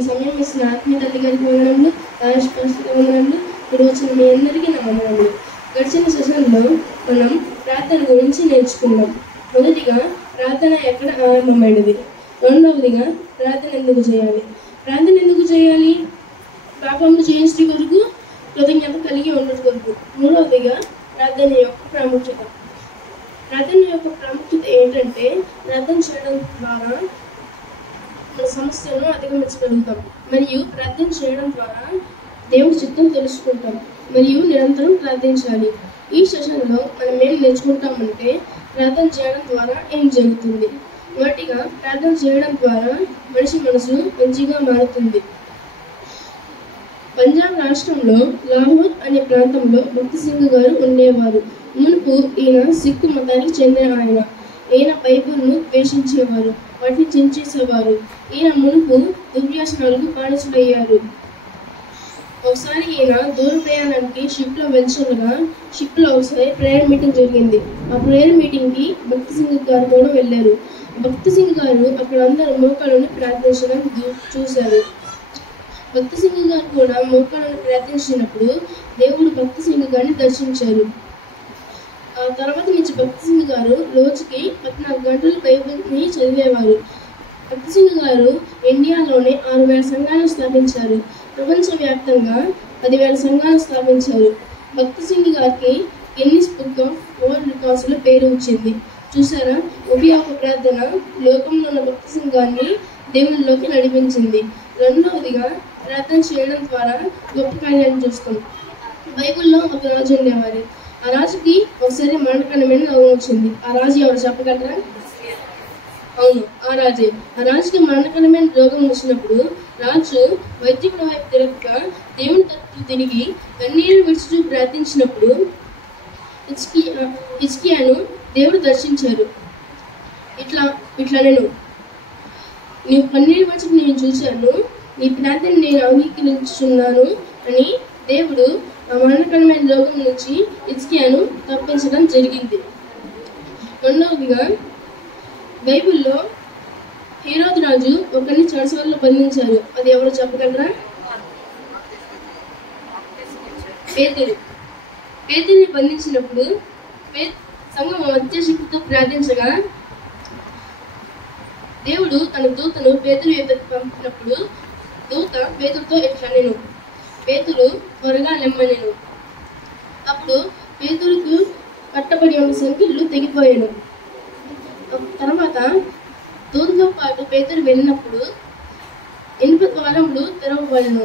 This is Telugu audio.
ఈ సమయం ఇస్తున్న ఆత్మీయ తల్లి గారికి వందనములు, వందనములు. ఇప్పుడు వచ్చిన మీ అందరికీ నా వందనములు. గడిచిన సెషన్లో మనం ప్రార్థన గురించి నేర్చుకున్నాం. మొదటిగా ప్రార్థన ఎక్కడ ఆరంభమైనది, రెండవదిగా ప్రార్థన ఎందుకు చేయాలి. ప్రార్థన ఎందుకు చేయాలి? పాపములు జయించడం కొరకు, కృతజ్ఞత కలిగి ఉండటం కొరకు. మూడవదిగా ప్రార్థన యొక్క ప్రాముఖ్యత. ప్రార్థన యొక్క ప్రాముఖ్యత ఏంటంటే, ప్రార్థన చేయడం ద్వారా మన సమస్యలను అధిగమించగలుగుతాం, మరియు ప్రార్థన చేయడం ద్వారా దేవుడి చిత్తం తెలుసుకుంటాం, మరియు నిరంతరం ప్రార్థించాలి. ఈ సెషన్లో మనం ఏం నేర్చుకుంటామంటే, ప్రార్థన చేయడం ద్వారా ఏం జరుగుతుంది. మొదటిగా ప్రార్థన చేయడం ద్వారా మనిషి మనసు మంచిగా మారుతుంది. పంజాబ్ రాష్ట్రంలో లాహోర్ అనే ప్రాంతంలో భక్తి సింగ్ గారు ఉండేవారు. మునుపు ఈయన సిక్కు మతానికి చెందిన ఈయన బైబుల్ను ద్వేషించేవారు, వాటిని చించేసేవారు. ఈయన మునుపు దుర్వ్యసనాలకు బానిసలయ్యారు. ఒకసారి ఈయన దూర ప్రయాణానికి షిప్లో వెళ్తుండగా షిప్లో ఒకసారి ప్రేయర్ మీటింగ్ జరిగింది. ఆ ప్రేయర్ మీటింగ్కి భక్తి సింగ్ గారు కూడా వెళ్ళారు. భక్తి సింగ్ గారు అక్కడ అందరూ మోకాళ్ళని ప్రార్థించడం చూశారు. భక్తి సింగ్ గారు కూడా మోకాళ్ళని ప్రార్థించినప్పుడు దేవుడు భక్తి సింగ్ గారిని దర్శించారు. ఆ తర్వాత నుంచి భక్తి సింగ్ గారు రోజుకి 14 గంటలు బైబిల్ని చదివేవారు. భక్తి సింగ్ గారు ఇండియాలోనే 6000 సంఘాలను స్థాపించారు. ప్రపంచవ్యాప్తంగా 10,000 సంఘాలను స్థాపించారు. భక్తి సింగ్ గారికి గిన్నిస్ బుక్ ఆఫ్ వరల్డ్ రికార్డ్స్లో పేరు వచ్చింది. చూసారా, ఒకే ఒక ప్రార్థన లోకంలో ఉన్న భక్తి సింగ్ గారిని దేవుళ్ళలోకి నడిపించింది. రెండవదిగా ప్రార్థన చేయడం ద్వారా గొప్ప కార్యాలను చూస్తాం. బైబిల్లో ఒక రాజు ఉండేవారు. ఆ రాజుకి ఒకసారి మరణకరమైన రోగం వచ్చింది. ఆ రాజు ఎవరు చెప్పగలరా? అవును, ఆ రాజే. ఆ రాజుకి మరణకరమైన రోగం వచ్చినప్పుడు రాజు వైద్యుడి వైపు తిరగక దేవుని తరపు తిరిగి కన్నీరు విడిచి ప్రార్థించినప్పుడు హిజ్కియాను దేవుడు దర్శించారు. ఇట్లా నీవు కన్నీరు విడిచి నేను చూశాను, నీ ప్రార్థన నేను అంగీకరించున్నాను అని దేవుడు ఆ మరణకరమైన రోగం నుంచి హిజ్కియాను తప్పించడం జరిగింది. రెండవదిగా బైబిల్లో హేరోదు రాజు ఒకరిని చెరసాలలో బంధించారు. అది ఎవరు చెప్పగలరా? పేతురుని బంధించినప్పుడు సంఘం అత్యశక్తితో ప్రార్థించగా దేవుడు తన దూతను పేతురు ఎదురు పంపినప్పుడు దూత పేతురుతో ఇట్లా నేను పేతురు త్వరగా నెమ్మనేను. అప్పుడు పేతురుకు కట్టబడి ఉన్న సంఖ్యలు తెగిపోయాను. తర్వాత దూతతో పాటు పేతురు వెళ్ళినప్పుడు ఇనుప ద్వారములు తెరవబడెను.